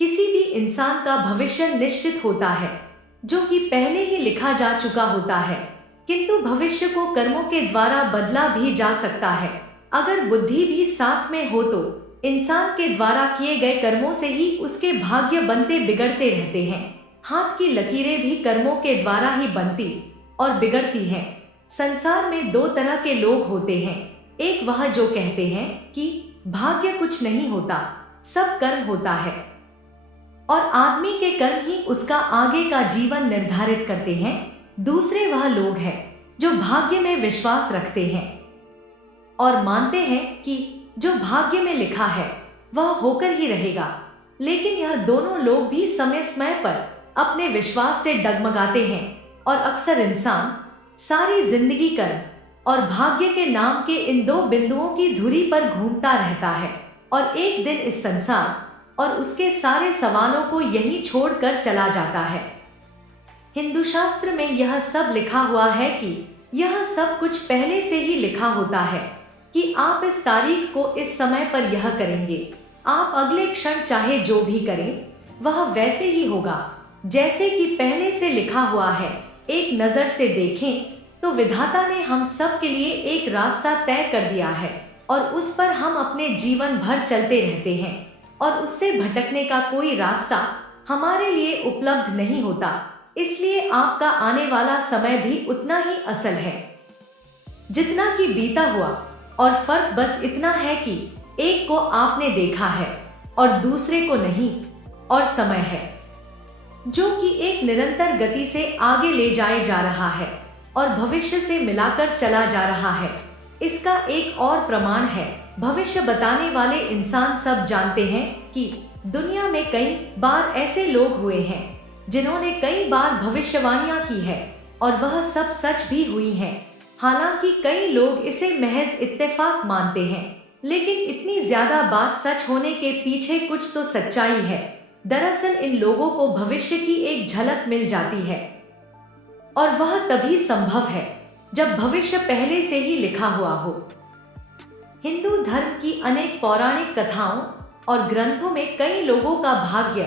किसी भी इंसान का भविष्य निश्चित होता है, जो कि पहले ही लिखा जा चुका होता है। किंतु भविष्य को कर्मों के द्वारा बदला भी जा सकता है। अगर बुद्धि भी साथ में हो तो इंसान के द्वारा किए गए कर्मों से ही उसके भाग्य बनते बिगड़ते रहते हैं। हाथ की लकीरें भी कर्मों के द्वारा ही बनती और बिगड़ती हैं। संसार में दो तरह के लोग होते हैं। एक वह जो कहते हैं कि भाग्य कुछ नहीं होता, सब कर्म होता है और आदमी के कर्म ही उसका आगे का जीवन निर्धारित करते हैं। दूसरे वह लोग हैं जो भाग्य में विश्वास रखते हैं और मानते हैं कि जो भाग्य में लिखा है वह होकर ही रहेगा। लेकिन यह दोनों लोग भी समय समय पर अपने विश्वास से डगमगाते हैं और अक्सर इंसान सारी जिंदगी कर्म और भाग्य के नाम के इन दो बिंदुओं की धुरी पर घूमता रहता है और एक दिन इस संसार और उसके सारे सवालों को यहीं छोड़कर चला जाता है। हिंदू शास्त्र में यह सब लिखा हुआ है कि यह सब कुछ पहले से ही लिखा होता है कि आप इस तारीख को इस समय पर यह करेंगे। आप अगले क्षण चाहे जो भी करें वह वैसे ही होगा जैसे कि पहले से लिखा हुआ है। एक नजर से देखें तो विधाता ने हम सब के लिए एक रास्ता तय कर दिया है और उस पर हम अपने जीवन भर चलते रहते हैं और उससे भटकने का कोई रास्ता हमारे लिए उपलब्ध नहीं होता। इसलिए आपका आने वाला समय भी उतना ही असल है जितना कि बीता हुआ, और फर्क बस इतना है कि एक को आपने देखा है और दूसरे को नहीं। और समय है जो कि एक निरंतर गति से आगे ले जाए जा रहा है और भविष्य से मिलाकर चला जा रहा है। इसका एक और प्रमाण है, भविष्य बताने वाले इंसान सब जानते हैं कि दुनिया में कई बार ऐसे लोग हुए हैं जिन्होंने कई बार भविष्यवाणियां की है और वह सब सच भी हुई हैं। हालांकि कई लोग इसे महज इत्तेफाक मानते हैं, लेकिन इतनी ज्यादा बात सच होने के पीछे कुछ तो सच्चाई है। दरअसल इन लोगों को भविष्य की एक झलक मिल जाती है और वह तभी संभव है जब भविष्य पहले से ही लिखा हुआ हो। हिंदू धर्म की अनेक पौराणिक कथाओं और ग्रंथों में कई लोगों का भाग्य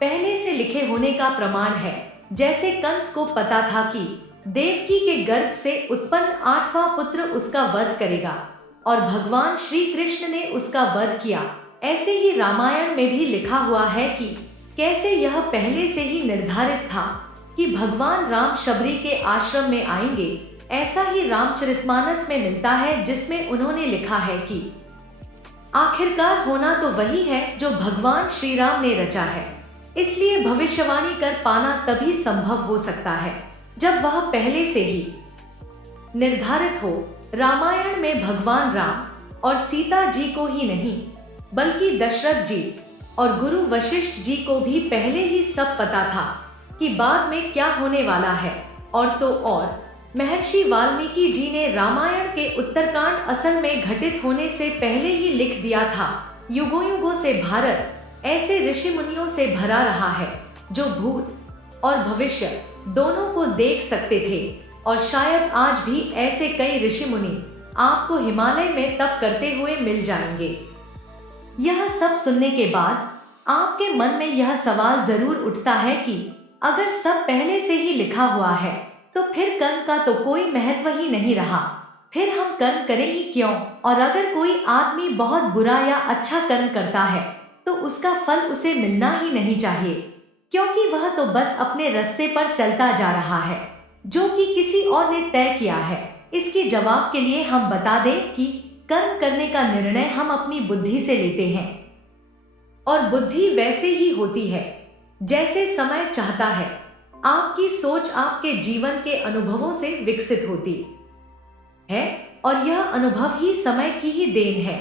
पहले से लिखे होने का प्रमाण है। जैसे कंस को पता था कि देवकी के गर्भ से उत्पन्न 8वां पुत्र उसका वध करेगा और भगवान श्री कृष्ण ने उसका वध किया। ऐसे ही रामायण में भी लिखा हुआ है कि कैसे यह पहले से ही निर्धारित था कि भगवान राम शबरी के आश्रम में आएंगे। ऐसा ही रामचरितमानस में मिलता है जिसमें उन्होंने लिखा है कि आखिरकार होना तो वही है जो भगवान श्री राम ने रचा है। इसलिए भविष्यवाणी कर पाना तभी संभव हो सकता है जब वह पहले से ही निर्धारित हो। रामायण में भगवान राम और सीता जी को ही नहीं बल्कि दशरथ जी और गुरु वशिष्ठ जी को भी पहले ही सब पता था कि बाद में क्या होने वाला है। और तो और महर्षि वाल्मीकि जी ने रामायण के उत्तरकांड असल में घटित होने से पहले ही लिख दिया था। युगों युगों से भारत ऐसे ऋषि मुनियों से भरा रहा है जो भूत और भविष्य दोनों को देख सकते थे, और शायद आज भी ऐसे कई ऋषि मुनि आपको हिमालय में तप करते हुए मिल जाएंगे। यह सब सुनने के बाद आपके मन में यह सवाल जरूर उठता है कि अगर सब पहले से ही लिखा हुआ है तो फिर कर्म का तो कोई महत्व ही नहीं रहा, फिर हम कर्म करें ही क्यों। और अगर कोई आदमी बहुत बुरा या अच्छा कर्म करता है तो उसका फल उसे मिलना ही नहीं चाहिए, क्योंकि वह तो बस अपने रास्ते पर चलता जा रहा है जो कि किसी और ने तय किया है। इसके जवाब के लिए हम बता दें कि कर्म करने का निर्णय हम अपनी बुद्धि से लेते हैं और बुद्धि वैसे ही होती है जैसे समय चाहता है। आपकी सोच आपके जीवन के अनुभवों से विकसित होती है और यह अनुभव ही समय की ही देन है।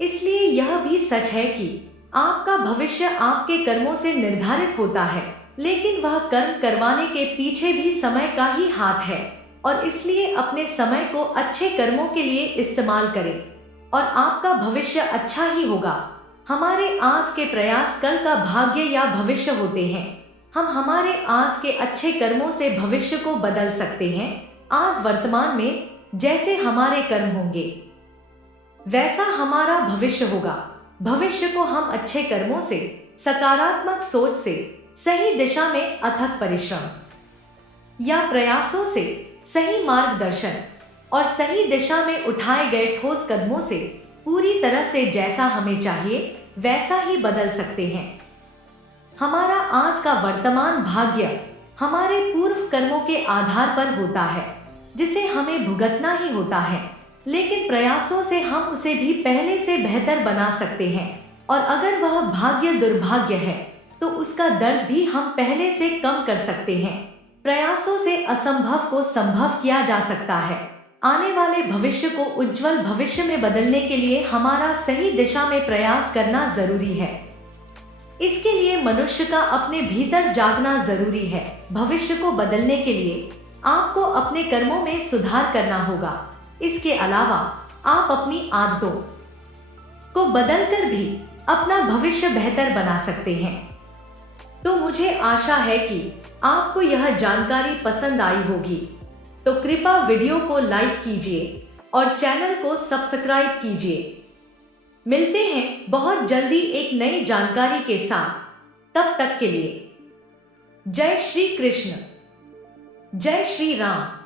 इसलिए यह भी सच है कि आपका भविष्य आपके कर्मों से निर्धारित होता है, लेकिन वह कर्म करवाने के पीछे भी समय का ही हाथ है। और इसलिए अपने समय को अच्छे कर्मों के लिए इस्तेमाल करें और आपका भविष्य अच्छा ही होगा। हमारे आज के प्रयास कल का भाग्य या भविष्य होते हैं। हम हमारे आज के अच्छे कर्मों से भविष्य को बदल सकते हैं। आज वर्तमान में जैसे हमारे कर्म होंगे वैसा हमारा भविष्य होगा। भविष्य को हम अच्छे कर्मों से, सकारात्मक सोच से, सही दिशा में अथक परिश्रम या प्रयासों से, सही मार्गदर्शन और सही दिशा में उठाए गए ठोस कदमों से पूरी तरह से जैसा हमें चाहिए वैसा ही बदल सकते हैं। हमारा आज का वर्तमान भाग्य हमारे पूर्व कर्मों के आधार पर होता है, जिसे हमें भुगतना ही होता है, लेकिन प्रयासों से हम उसे भी पहले से बेहतर बना सकते हैं। और अगर वह भाग्य दुर्भाग्य है तो उसका दर्द भी हम पहले से कम कर सकते हैं। प्रयासों से असंभव को संभव किया जा सकता है। आने वाले भविष्य को उज्जवल भविष्य में बदलने के लिए हमारा सही दिशा में प्रयास करना जरूरी है। इसके लिए मनुष्य का अपने भीतर जागना जरूरी है। भविष्य को बदलने के लिए आपको अपने कर्मों में सुधार करना होगा। इसके अलावा आप अपनी आदतों को बदलकर भी अपना भविष्य बेहतर बना सकते हैं। तो मुझे आशा है कि आपको यह जानकारी पसंद आई होगी, तो कृपया वीडियो को लाइक कीजिए और चैनल को सब्सक्राइब कीजिए। मिलते हैं बहुत जल्दी एक नई जानकारी के साथ। तब तक के लिए जय श्री कृष्ण, जय श्री राम।